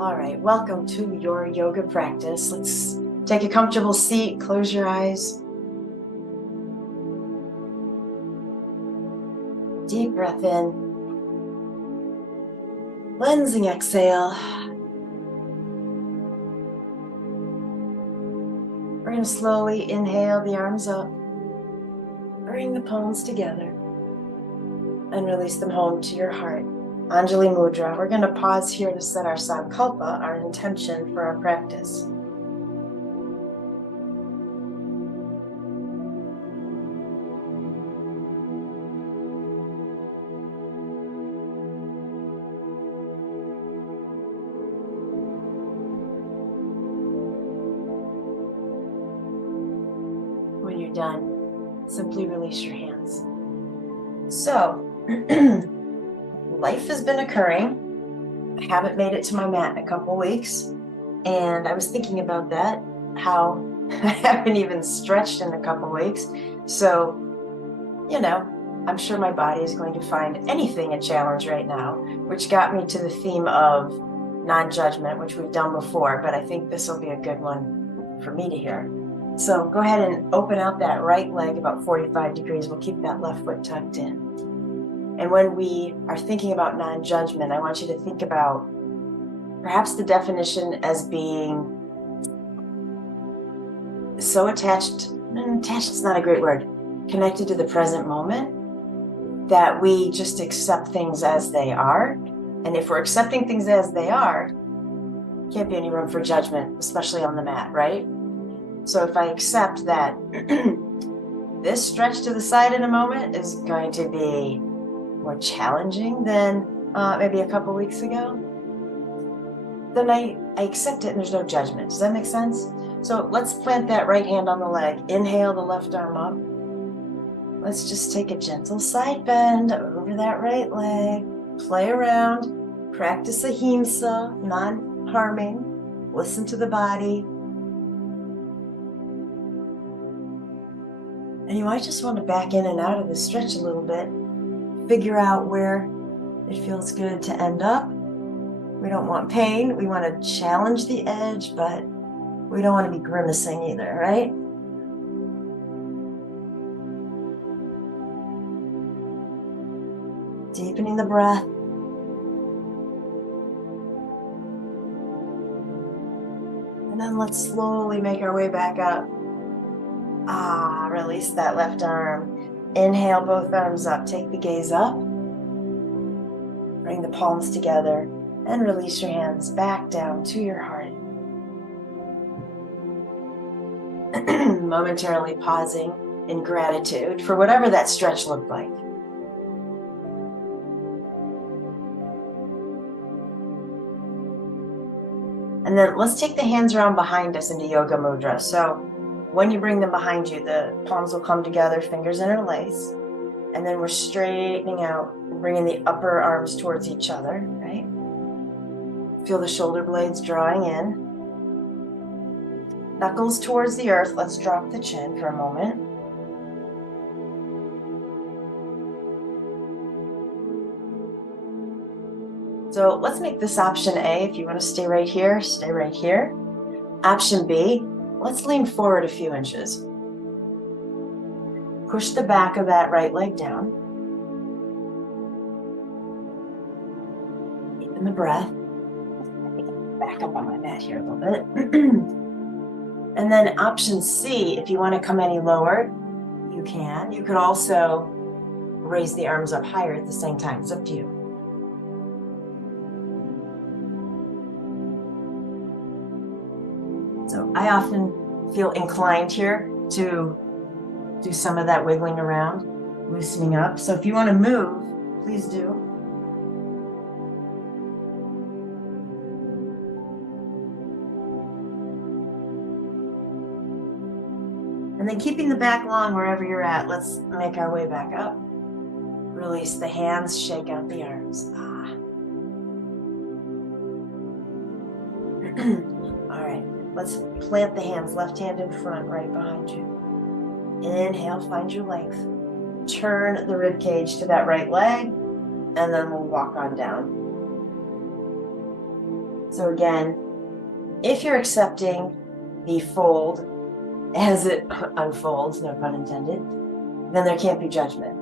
All right, welcome to your yoga practice. Let's take a comfortable seat, close your eyes. Deep breath in. Cleansing exhale. We're going to slowly inhale the arms up. Bring the palms together and release them home to your heart. Anjali Mudra. We're going to pause here to set our sankalpa, our intention for our practice. When you're done, simply release your hands. So, life has been occurring. I haven't made it to my mat in a couple weeks, and I was thinking about that, how I haven't even stretched in a couple weeks. So, I'm sure my body is going to find anything a challenge right now, which got me to the theme of non-judgment, which we've done before, but I think this will be a good one for me to hear. So go ahead and open out that right leg about 45 degrees. We'll keep that left foot tucked in. And when we are thinking about non-judgment, I want you to think about perhaps the definition as being so attached is not a great word, connected to the present moment, that we just accept things as they are. And if we're accepting things as they are, can't be any room for judgment, especially on the mat, right? So if I accept that this stretch to the side in a moment is going to be more challenging than maybe a couple weeks ago, then I accept it and there's no judgment. Does that make sense? So let's plant that right hand on the leg. Inhale the left arm up. Let's just take a gentle side bend over that right leg. Play around. Practice ahimsa, non-harming. Listen to the body. And you might just want to back in and out of the stretch a little bit. Figure out where it feels good to end up. We don't want pain. We want to challenge the edge, but we don't want to be grimacing either, right? Deepening the breath. And then let's slowly make our way back up. Release that left arm. Inhale both arms up. Take the gaze up. Bring the palms together and release your hands back down to your heart. Momentarily pausing in gratitude for whatever that stretch looked like. And then let's take the hands around behind us into Yoga Mudra. So when you bring them behind you, the palms will come together, fingers interlace, and then we're straightening out, bringing the upper arms towards each other, right? Feel the shoulder blades drawing in. Knuckles towards the earth. Let's drop the chin for a moment. So let's make this option A. If you want to stay right here, stay right here. Option B, let's lean forward a few inches. Push the back of that right leg down. Deepen the breath. Back up on my mat here a little bit. And then option C, if you want to come any lower, you can. You could also raise the arms up higher at the same time. It's up to you. So I often feel inclined here to do some of that wiggling around, loosening up. So if you want to move, please do. And then keeping the back long wherever you're at, let's make our way back up. Release the hands, shake out the arms. All right. Let's plant the hands, left hand in front, right behind you. Inhale, find your length. Turn the rib cage to that right leg, and then we'll walk on down. So again, if you're accepting the fold as it unfolds, no pun intended, then there can't be judgment.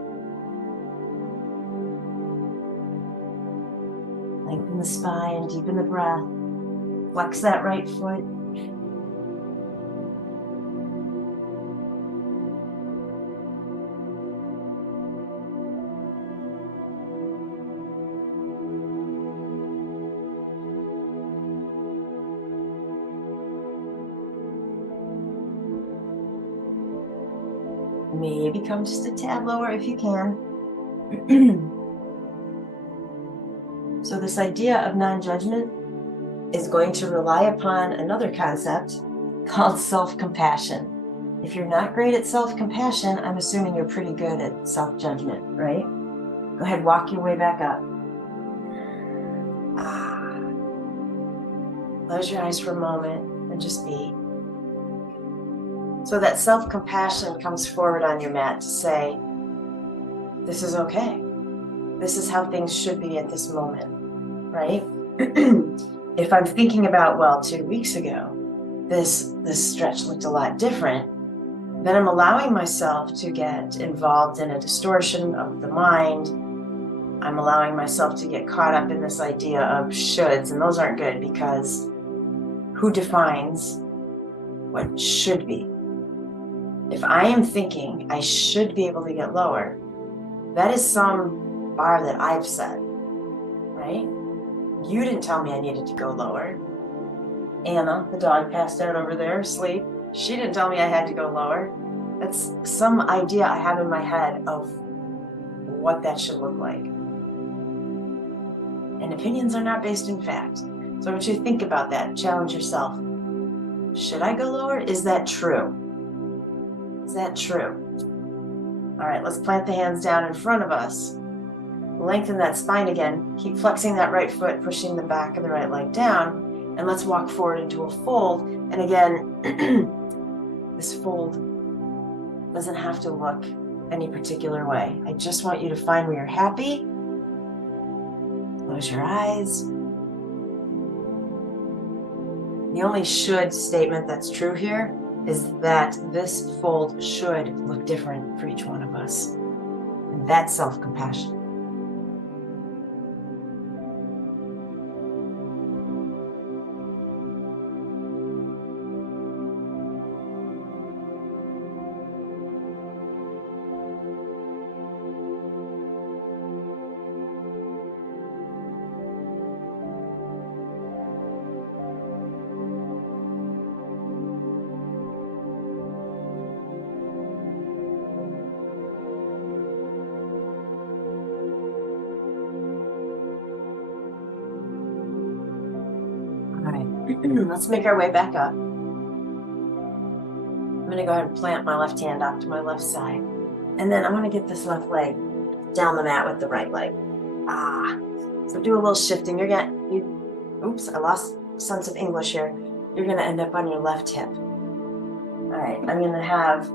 Lengthen the spine, deepen the breath, flex that right foot. Maybe come just a tad lower if you can. So this idea of non-judgment is going to rely upon another concept called self-compassion. If you're not great at self-compassion, I'm assuming you're pretty good at self-judgment, right? Go ahead, walk your way back up. Close your eyes for a moment and just be. So that self-compassion comes forward on your mat to say, this is okay. This is how things should be at this moment, right? If I'm thinking about, well, 2 weeks ago, this stretch looked a lot different, then I'm allowing myself to get involved in a distortion of the mind. I'm allowing myself to get caught up in this idea of shoulds, and those aren't good because who defines what should be? If I am thinking I should be able to get lower, that is some bar that I've set, right? You didn't tell me I needed to go lower. Anna, the dog, passed out over there asleep. She didn't tell me I had to go lower. That's some idea I have in my head of what that should look like. And opinions are not based in fact. So I want you to think about that. Challenge yourself. Should I go lower? Is that true? Is that true? All right, let's plant the hands down in front of us. Lengthen that spine again. Keep flexing that right foot, pushing the back of the right leg down. And let's walk forward into a fold. And again, this fold doesn't have to look any particular way. I just want you to find where you're happy. Close your eyes. The only should statement that's true here is that this fold should look different for each one of us. And that's self-compassion. Let's make our way back up. I'm going to go ahead and plant my left hand off to my left side. And then I'm going to get this left leg down the mat with the right leg. So do a little shifting. Oops, I lost sense of English here. You're going to end up on your left hip. All right, I'm going to have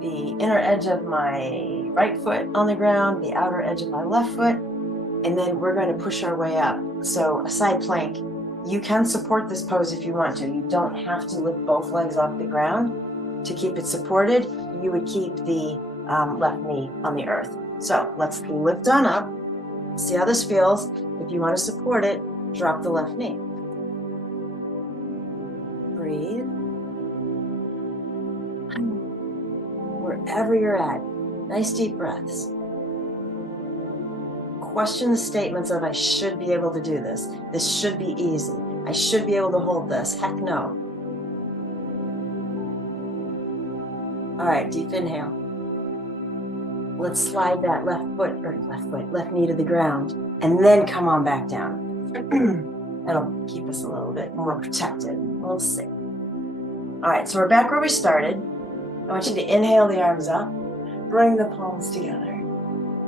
the inner edge of my right foot on the ground, the outer edge of my left foot, and then we're going to push our way up. So a side plank. You can support this pose if you want to. You don't have to lift both legs off the ground to keep it supported. You would keep the left knee on the earth. So let's lift on up. See how this feels. If you want to support it, drop the left knee. Breathe. Wherever you're at, nice deep breaths. Question the statements of I should be able to do this. This should be easy. I should be able to hold this. Heck no. All right, deep inhale. Let's slide that left knee to the ground and then come on back down. That'll keep us a little bit more protected. We'll see. All right, so we're back where we started. I want you to inhale the arms up, bring the palms together,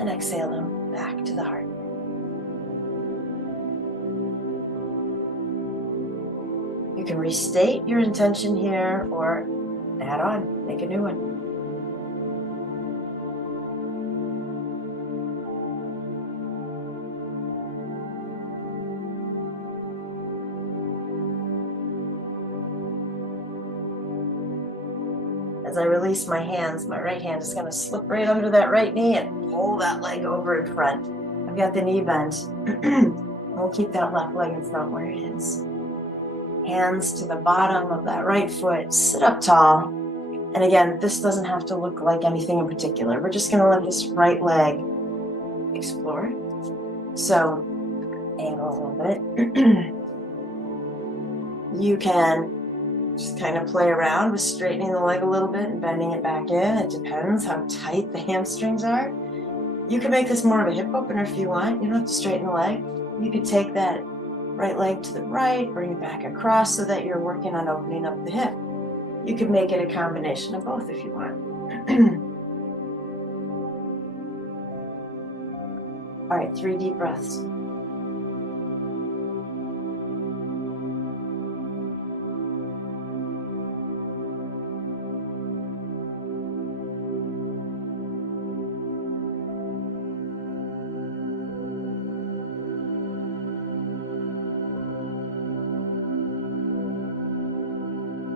and exhale them back to the heart. You can restate your intention here or add on, make a new one. As I release my hands, my right hand is going to slip right under that right knee and pull that leg over in front. I've got the knee bent. We'll keep that left leg in front where it is. Hands to the bottom of that right foot. Sit up tall. And again, this doesn't have to look like anything in particular. We're just going to let this right leg explore. So, angle a little bit. You can just kind of play around with straightening the leg a little bit and bending it back in. It depends how tight the hamstrings are. You can make this more of a hip opener if you want. You don't have to straighten the leg. You could take that right leg to the right, bring it back across so that you're working on opening up the hip. You could make it a combination of both if you want. All right, 3 deep breaths.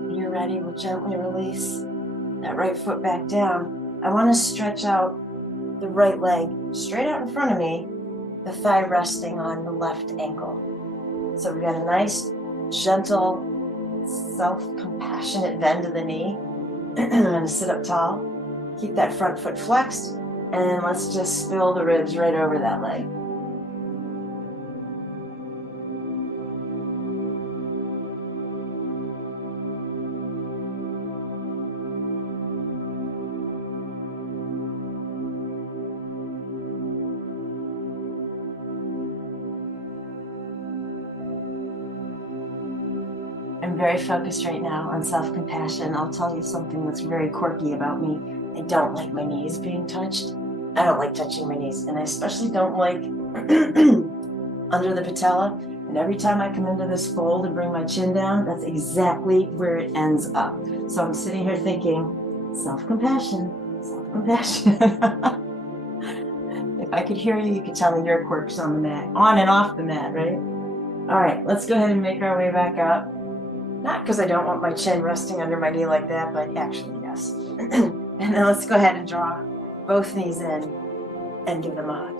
You're ready, we'll gently release that right foot back down. I want to stretch out the right leg straight out in front of me, the thigh resting on the left ankle. So we've got a nice, gentle, self-compassionate bend to the knee. I'm going to sit up tall, keep that front foot flexed, and let's just spill the ribs right over that leg. I'm very focused right now on self-compassion. I'll tell you something that's very quirky about me. I don't like my knees being touched. I don't like touching my knees, and I especially don't like under the patella. And every time I come into this fold and bring my chin down, that's exactly where it ends up. So I'm sitting here thinking, self-compassion, self-compassion. If I could hear you, you could tell me your quirks on the mat, on and off the mat, right? All right, let's go ahead and make our way back up. Not because I don't want my chin resting under my knee like that, but actually, yes. And then let's go ahead and draw both knees in and give them a hug.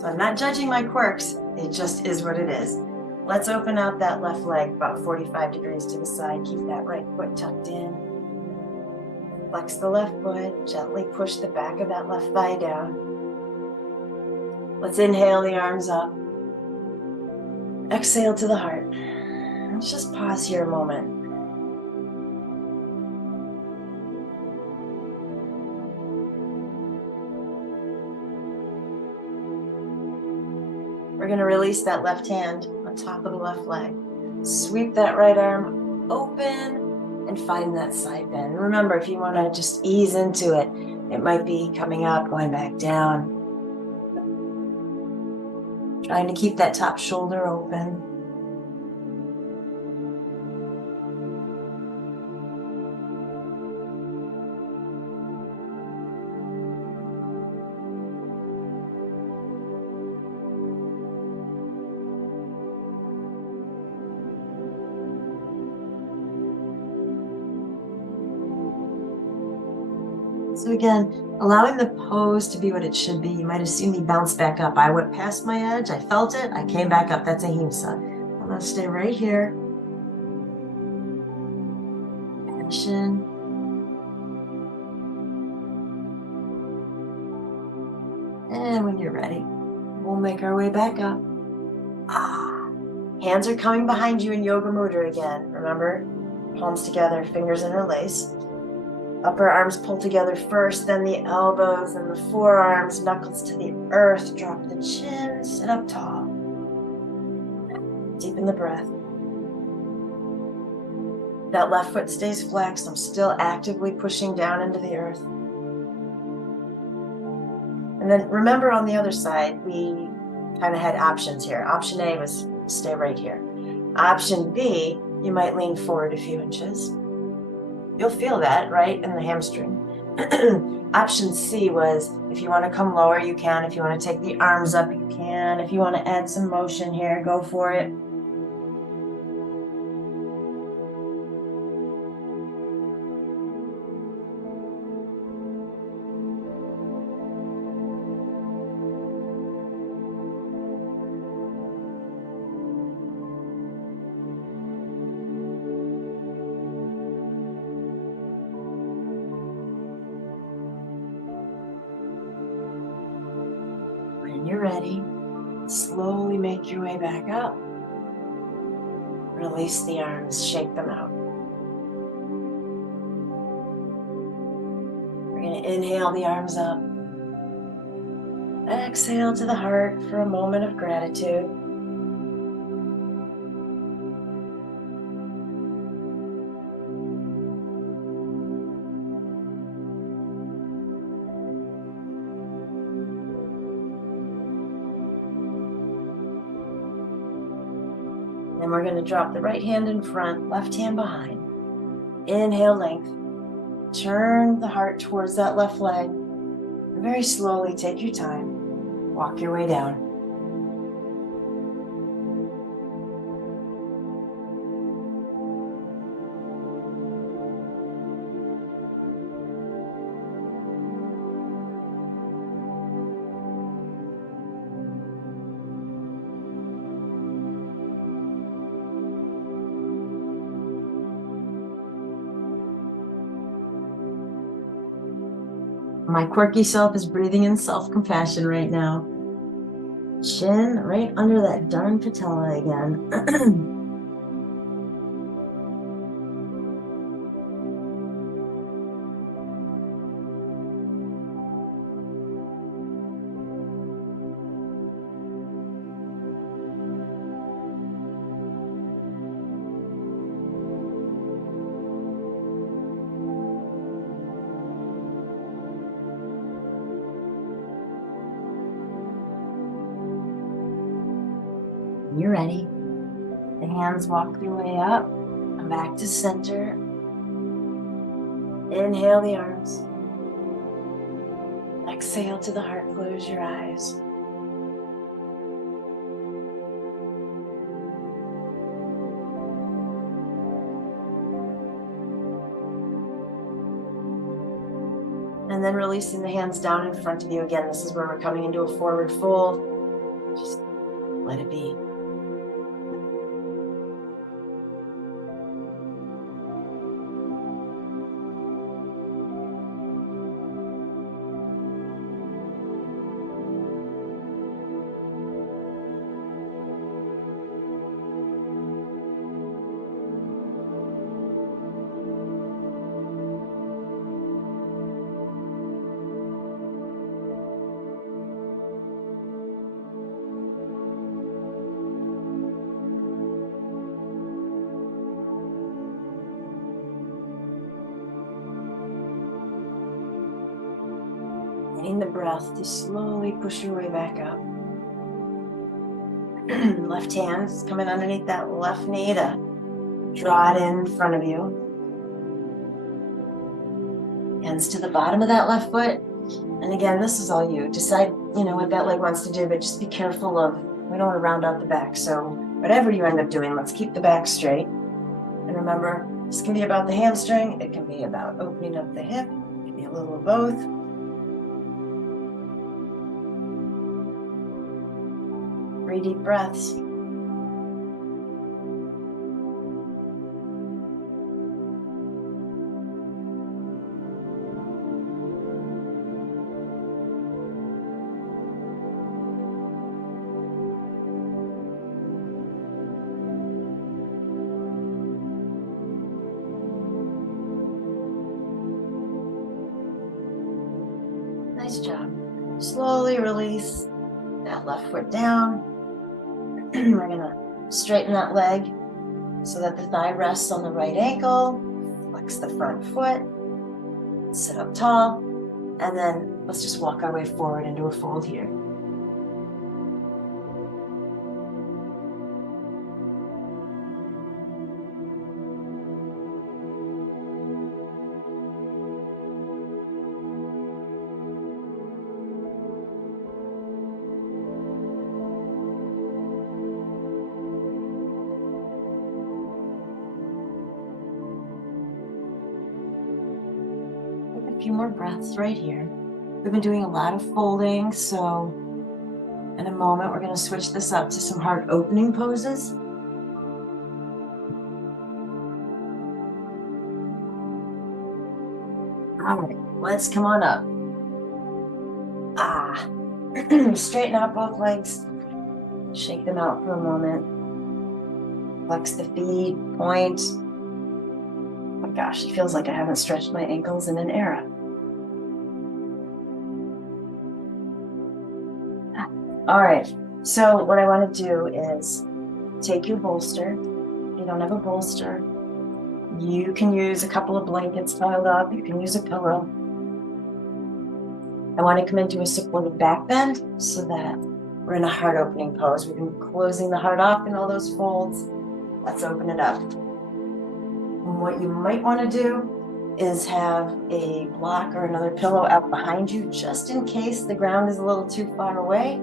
So I'm not judging my quirks, it just is what it is. Let's open out that left leg about 45 degrees to the side. Keep that right foot tucked in. Flex the left foot, gently push the back of that left thigh down. Let's inhale the arms up. Exhale to the heart. Let's just pause here a moment. We're going to release that left hand on top of the left leg. Sweep that right arm open and find that side bend. Remember, if you want to just ease into it, it might be coming up, going back down. Trying to keep that top shoulder open. So again, allowing the pose to be what it should be. You might have seen me bounce back up. I went past my edge, I felt it, I came back up. That's ahimsa. I'm going to stay right here. Tension. And when you're ready, we'll make our way back up. Hands are coming behind you in Yoga Mudra again. Remember, palms together, fingers interlace. Upper arms pull together first, then the elbows and the forearms, knuckles to the earth, drop the chin, sit up tall. Deepen the breath. That left foot stays flexed. I'm still actively pushing down into the earth. And then remember on the other side, we kind of had options here. Option A was stay right here. Option B, you might lean forward a few inches. You'll feel that, right, in the hamstring. Option C was, if you want to come lower, you can. If you want to take the arms up, you can. If you want to add some motion here, go for it. Slowly make your way back up. Release the arms, shake them out. We're going to inhale the arms up. Exhale to the heart for a moment of gratitude. Then we're going to drop the right hand in front, left hand behind. Inhale, length. Turn the heart towards that left leg. And very slowly, take your time. Walk your way down. My quirky self is breathing in self-compassion right now. Chin right under that darn patella again. You're ready. The hands walk their way up. Come back to center. Inhale the arms. Exhale to the heart. Close your eyes. And then releasing the hands down in front of you. Again, this is where we're coming into a forward fold. Just let it be. In the breath to slowly push your way back up. Left hand is coming underneath that left knee to draw it in front of you. Hands to the bottom of that left foot. And again, this is all you. Decide, what that leg wants to do, but just be careful of, we don't want to round out the back. So whatever you end up doing, let's keep the back straight. And remember, this can be about the hamstring. It can be about opening up the hip. It can be a little of both. 3 deep breaths. Nice job. Slowly release that left foot down. We're gonna straighten that leg so that the thigh rests on the right ankle. Flex the front foot. Sit up tall. And then let's just walk our way forward into a fold here. A few more breaths right here. We've been doing a lot of folding, so in a moment we're going to switch this up to some heart opening poses. All right, let's come on up. Straighten out both legs. Shake them out for a moment. Flex the feet, point. Oh my gosh, it feels like I haven't stretched my ankles in an era. All right, so what I want to do is take your bolster. If you don't have a bolster, you can use a couple of blankets piled up. You can use a pillow. I want to come into a supported back bend so that we're in a heart opening pose. We've been closing the heart off in all those folds. Let's open it up. And what you might want to do is have a block or another pillow out behind you, just in case the ground is a little too far away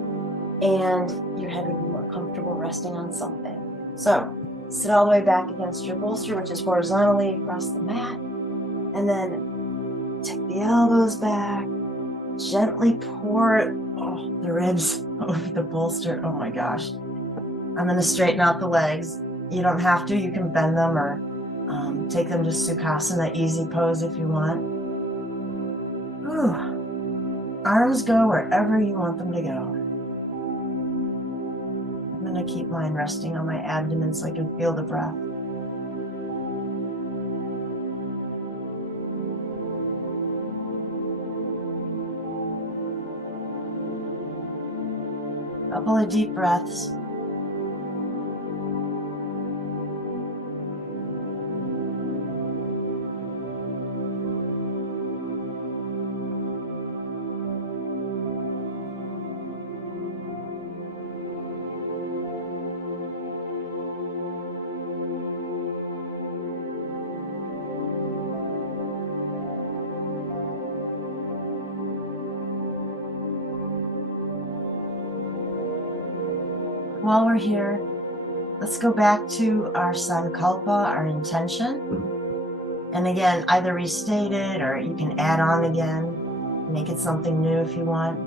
and your head would be more comfortable resting on something. So sit all the way back against your bolster, which is horizontally across the mat, and then take the elbows back, gently pour the ribs over the bolster. Oh my gosh. I'm going to straighten out the legs. You don't have to. You can bend them or take them to Sukhasana, easy pose if you want. Ooh. Arms go wherever you want them to go. I'm going to keep mine resting on my abdomen so I can feel the breath. Couple of deep breaths. While we're here, let's go back to our sankalpa, our intention. And again, either restate it or you can add on again, make it something new if you want.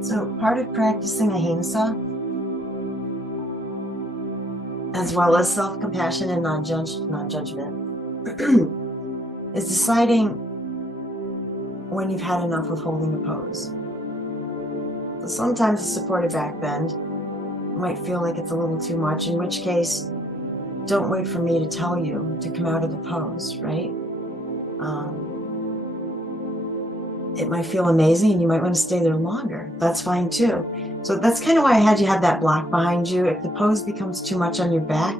So part of practicing ahimsa, as well as self-compassion and non-judgment, is deciding when you've had enough of holding a pose. So sometimes a supported back bend might feel like it's a little too much, in which case, don't wait for me to tell you to come out of the pose, right? It might feel amazing and you might want to stay there longer. That's fine too. So that's kind of why I had you have that block behind you. If the pose becomes too much on your back,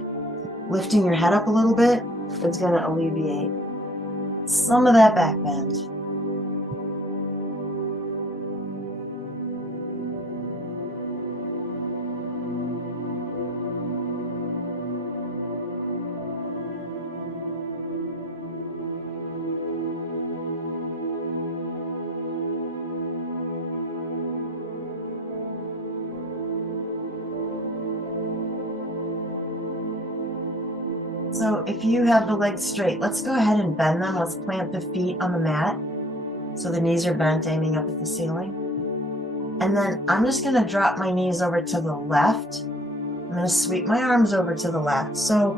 lifting your head up a little bit, it's going to alleviate some of that back bend. So if you have the legs straight, let's go ahead and bend them. Let's plant the feet on the mat. So the knees are bent, aiming up at the ceiling. And then I'm just going to drop my knees over to the left. I'm going to sweep my arms over to the left. So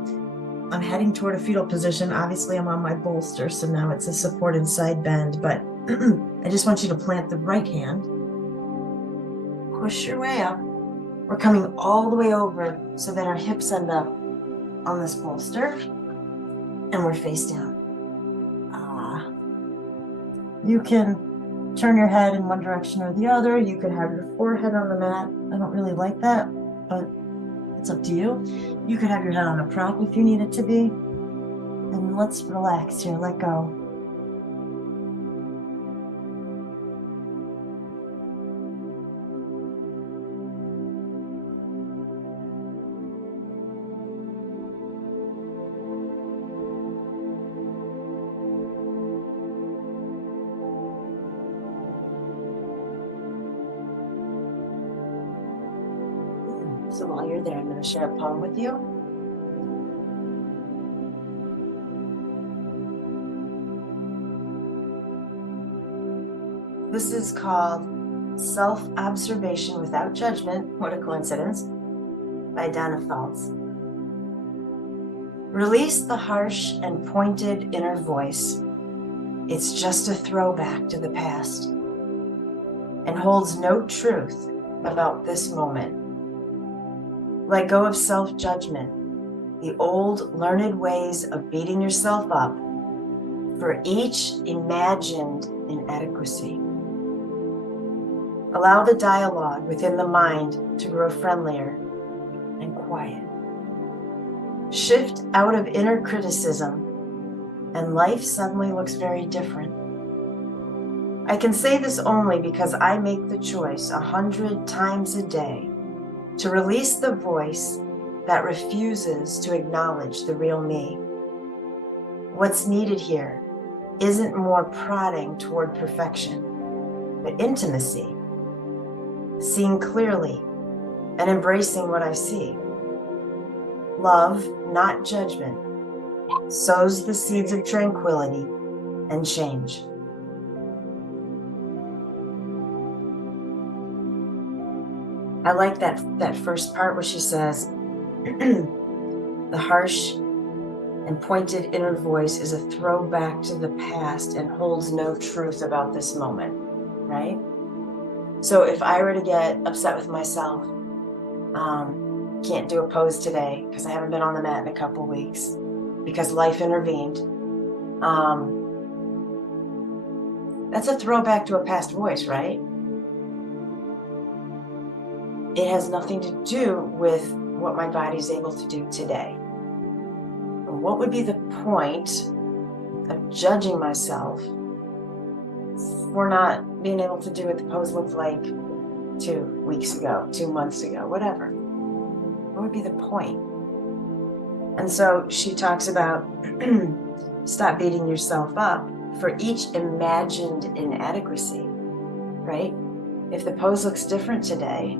I'm heading toward a fetal position. Obviously, I'm on my bolster, so now it's a supported side bend. But I just want you to plant the right hand. Push your way up. We're coming all the way over so that our hips end up on this bolster, and we're face down. You can turn your head in one direction or the other. You could have your forehead on the mat. I don't really like that, but it's up to you. You could have your head on a prop if you need it to be. And let's relax here, let go. So while you're there, I'm going to share a poem with you. This is called Self-Observation Without Judgment, What a Coincidence, by Donna Falls. Release the harsh and pointed inner voice. It's just a throwback to the past and holds no truth about this moment. Let go of self-judgment, the old learned ways of beating yourself up for each imagined inadequacy. Allow the dialogue within the mind to grow friendlier and quiet. Shift out of inner criticism, and life suddenly looks very different. I can say this only because I make the choice 100 times a day to release the voice that refuses to acknowledge the real me. What's needed here isn't more prodding toward perfection, but intimacy, seeing clearly and embracing what I see. Love, not judgment, sows the seeds of tranquility and change. I like that first part where she says, the harsh and pointed inner voice is a throwback to the past and holds no truth about this moment, right? So if I were to get upset with myself, can't do a pose today because I haven't been on the mat in a couple weeks because life intervened. That's a throwback to a past voice, right? It has nothing to do with what my body's able to do today. What would be the point of judging myself for not being able to do what the pose looked like 2 weeks ago, 2 months ago, whatever? What would be the point? And so she talks about stop beating yourself up for each imagined inadequacy, right? If the pose looks different today,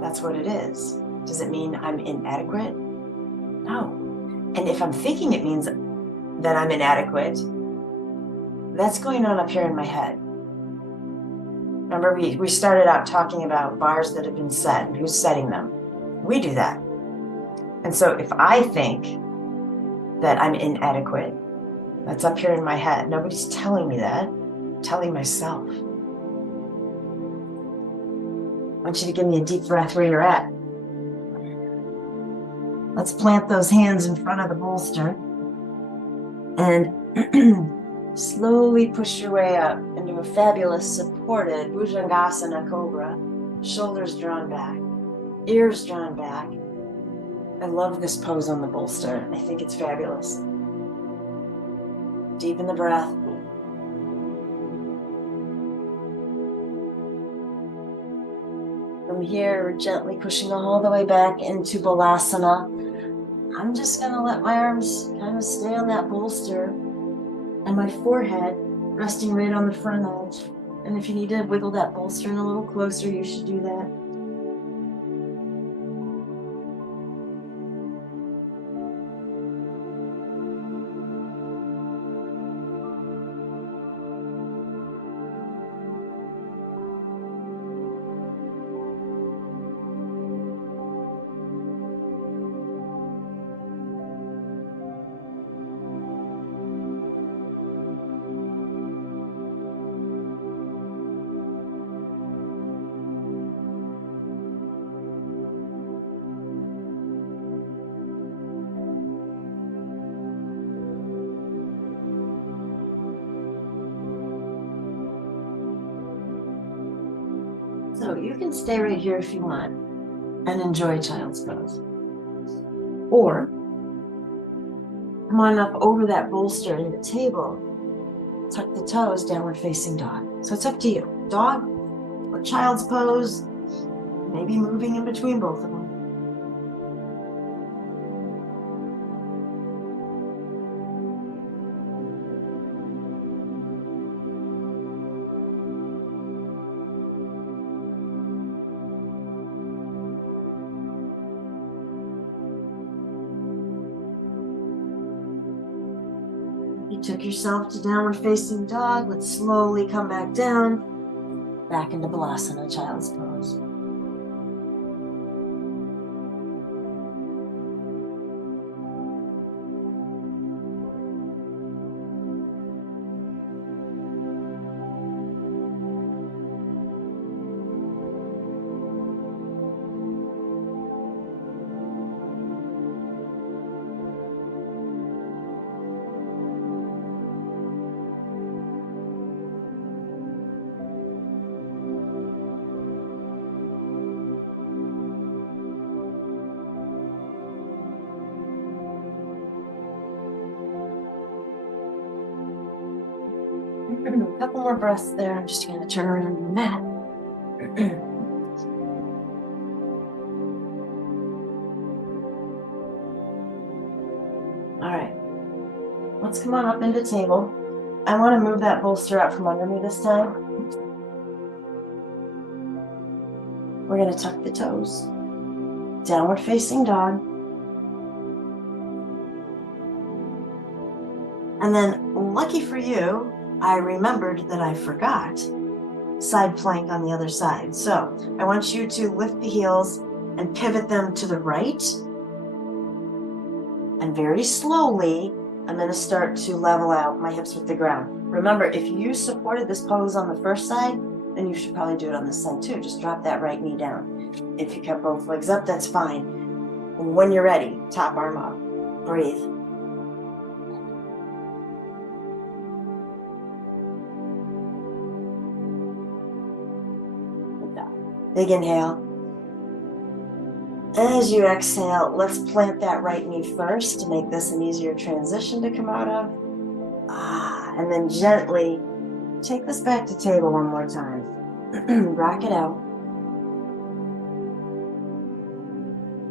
that's what it is. Does it mean I'm inadequate? No. And if I'm thinking it means that I'm inadequate, that's going on up here in my head. Remember, we started out talking about bars that have been set and who's setting them. We do that. And so if I think that I'm inadequate, that's up here in my head. Nobody's telling me that. I'm telling myself. I want you to give me a deep breath where you're at. Let's plant those hands in front of the bolster and slowly push your way up into a fabulous supported Bhujangasana Cobra. Shoulders drawn back, ears drawn back. I love this pose on the bolster. I think it's fabulous. Deepen the breath. From here, we're gently pushing all the way back into Balasana. I'm just going to let my arms kind of stay on that bolster and my forehead resting right on the front edge. And if you need to wiggle that bolster in a little closer, you should do that. you can stay right here if you want and enjoy child's pose. Or come on up over that bolster to the table, tuck the toes, downward facing dog. So it's up to you, dog or child's pose, maybe moving in between both of them. You took yourself to downward facing dog. Let's slowly come back down, back into Balasana, child's pose. A couple more breaths there. I'm just going to turn around the mat. All right. Let's come on up into table. I want to move that bolster out from under me this time. We're going to tuck the toes. Downward facing dog. And then, lucky for you, I remembered that I forgot side plank on the other side. So I want you to lift the heels and pivot them to the right. And very slowly, I'm going to start to level out my hips with the ground. Remember, if you supported this pose on the first side, then you should probably do it on this side too. Just drop that right knee down. If you kept both legs up, that's fine. When you're ready, top arm up. Breathe. Big inhale. As you exhale, let's plant that right knee first to make this an easier transition to come out of. And then gently take this back to table one more time. Rock it out.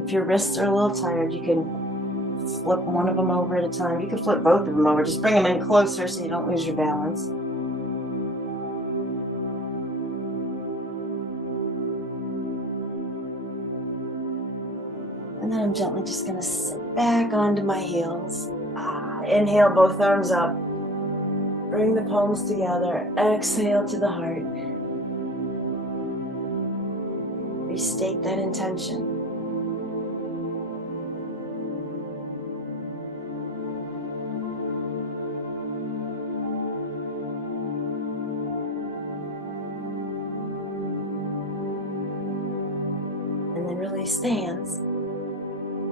If your wrists are a little tired, you can flip one of them over at a time. You can flip both of them over. Just bring them in closer so you don't lose your balance. And then I'm gently just going to sit back onto my heels. Inhale, both arms up. Bring the palms together. Exhale to the heart. Restate that intention. And then release the hands.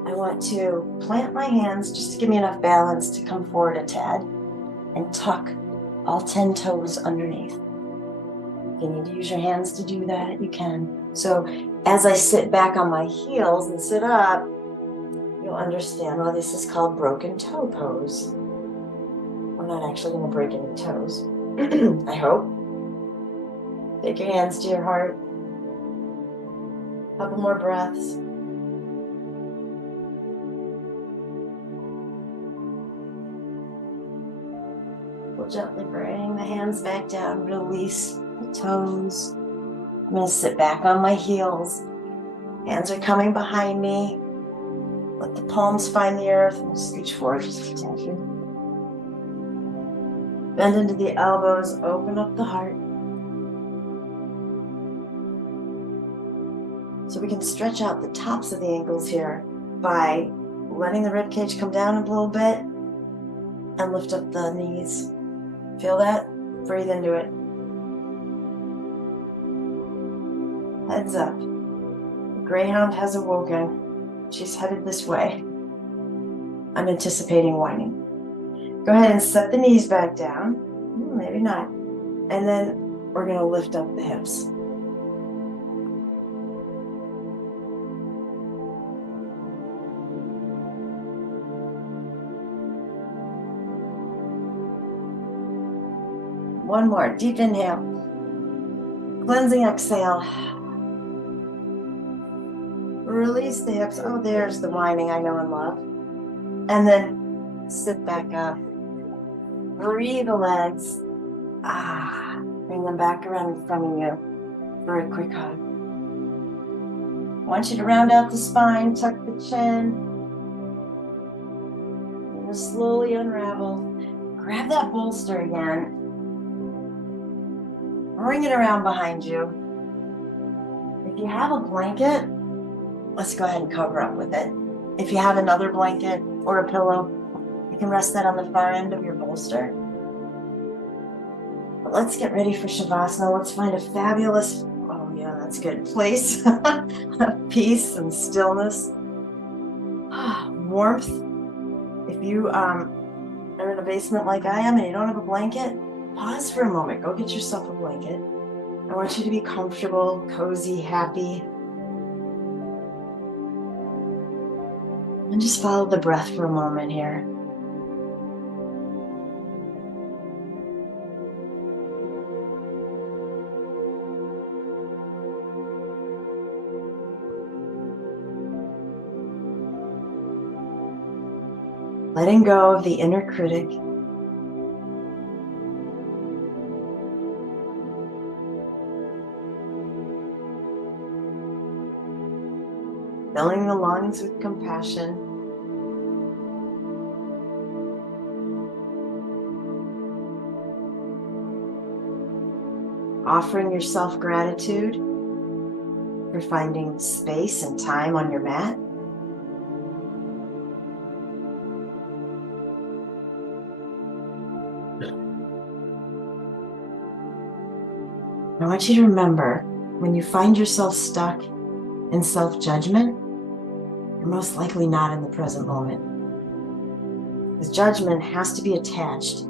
I want to plant my hands just to give me enough balance to come forward a tad and tuck all 10 toes underneath. If you need to use your hands to do that, you can. So as I sit back on my heels and sit up, you'll understand why this is called broken toe pose. We're not actually going to break any toes, I hope. Take your hands to your heart. Couple more breaths. We'll gently bring the hands back down, release the toes. I'm going to sit back on my heels. Hands are coming behind me. Let the palms find the earth and scooch forward just a tad here. Bend into the elbows, open up the heart. So we can stretch out the tops of the ankles here by letting the rib cage come down a little bit and lift up the knees. Feel that? Breathe into it. Heads up. The greyhound has awoken. She's headed this way. I'm anticipating whining. Go ahead and set the knees back down. Maybe not. And then we're going to lift up the hips. One more. Deep inhale. Cleansing exhale. Release the hips. Oh, there's the whining I know and love. And then sit back up. Breathe the legs. Bring them back around in front of you for a quick hug. I want you to round out the spine, tuck the chin. And just slowly unravel. Grab that bolster again. Bring it around behind you. If you have a blanket, let's go ahead and cover up with it. If you have another blanket or a pillow, you can rest that on the far end of your bolster. But let's get ready for Shavasana. Let's find a fabulous, oh yeah, that's good, place of peace and stillness. Warmth. If you are in a basement like I am and you don't have a blanket, pause for a moment. Go get yourself a blanket. I want you to be comfortable, cozy, happy. And just follow the breath for a moment here. Letting go of the inner critic. Filling the lungs with compassion. Offering yourself gratitude for finding space and time on your mat. I want you to remember, when you find yourself stuck in self-judgment, you're most likely not in the present moment. Because judgment has to be attached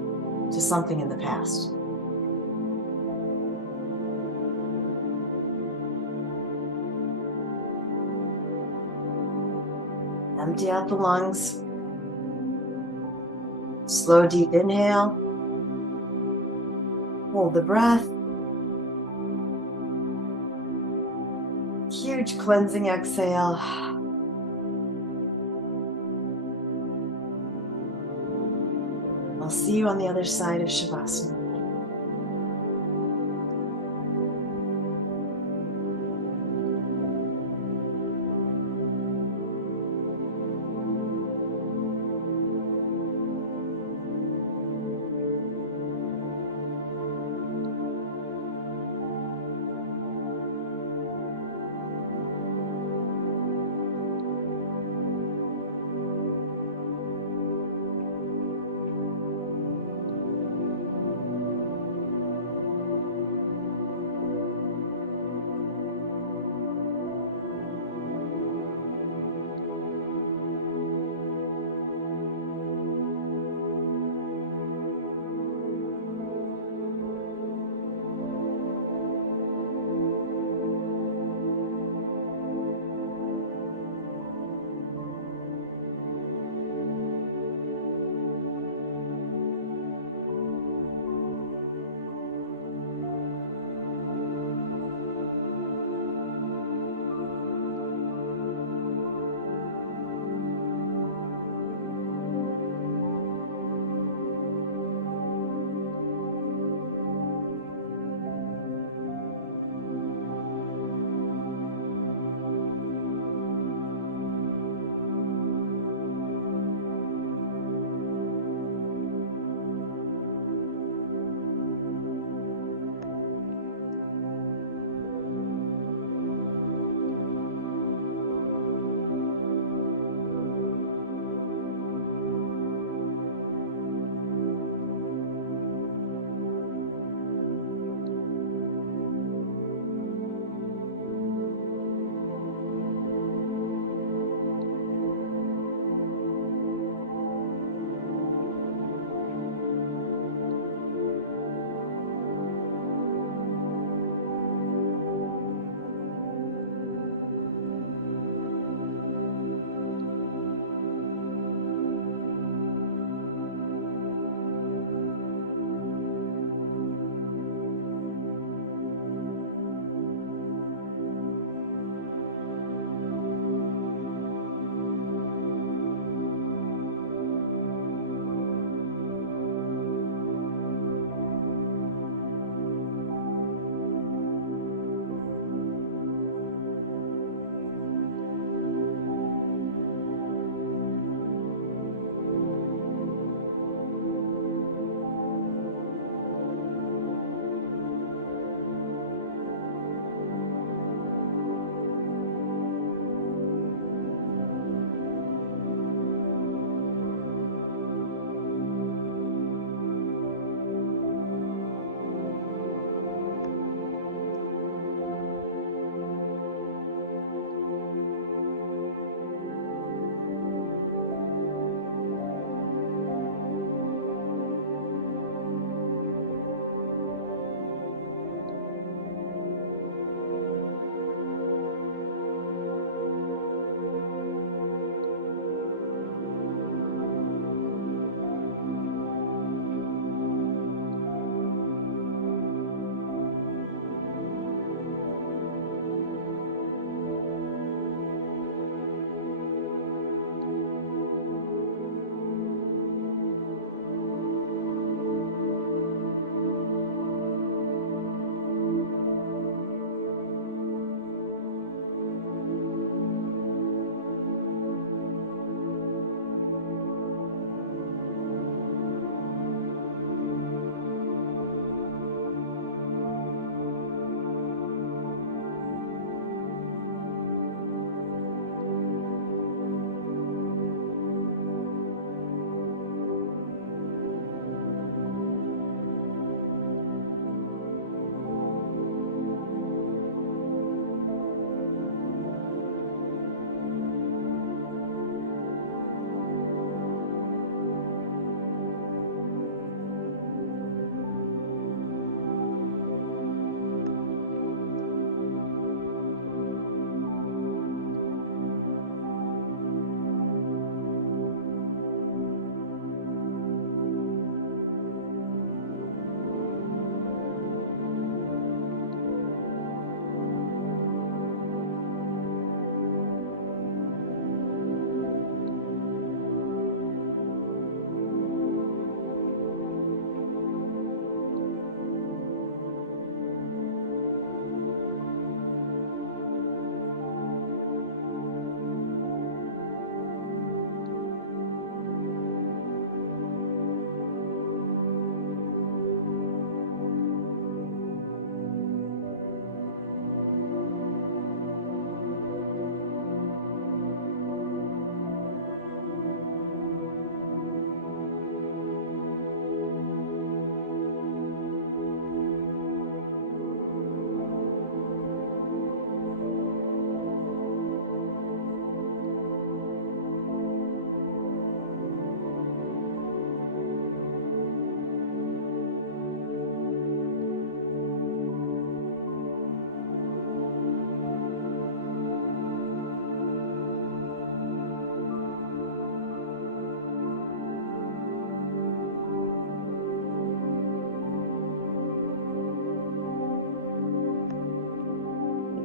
to something in the past. Empty out the lungs. Slow, deep inhale. Hold the breath. Huge cleansing exhale. I'll see you on the other side of Shavasana.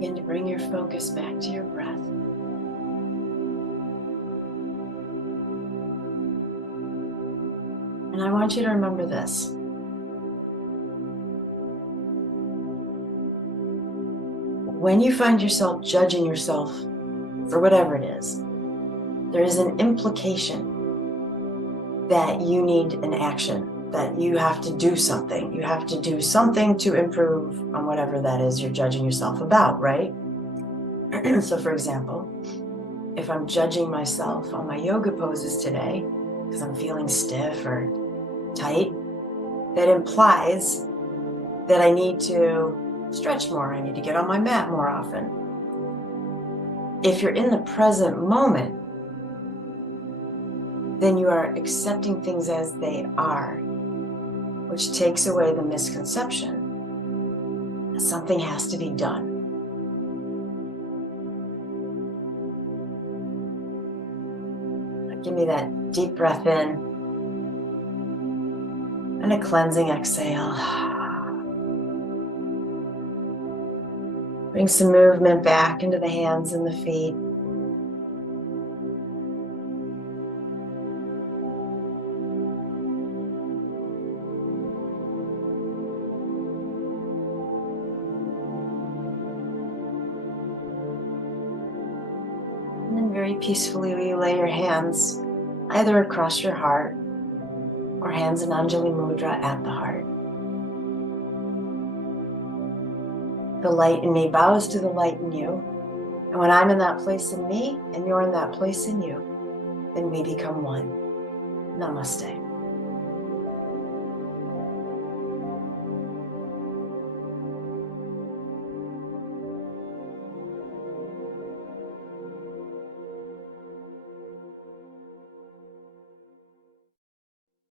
Begin to bring your focus back to your breath. And I want you to remember this. When you find yourself judging yourself for whatever it is, there is an implication that you need an action, that you have to do something. You have to do something to improve on whatever that is you're judging yourself about, right? So for example, if I'm judging myself on my yoga poses today because I'm feeling stiff or tight, that implies that I need to stretch more. I need to get on my mat more often. If you're in the present moment, then you are accepting things as they are, which takes away the misconception that something has to be done. Give me that deep breath in and a cleansing exhale. Bring some movement back into the hands and the feet. And then very peacefully, you lay your hands either across your heart or hands in Anjali Mudra at the heart. The light in me bows to the light in you. And when I'm in that place in me and you're in that place in you, then we become one. Namaste.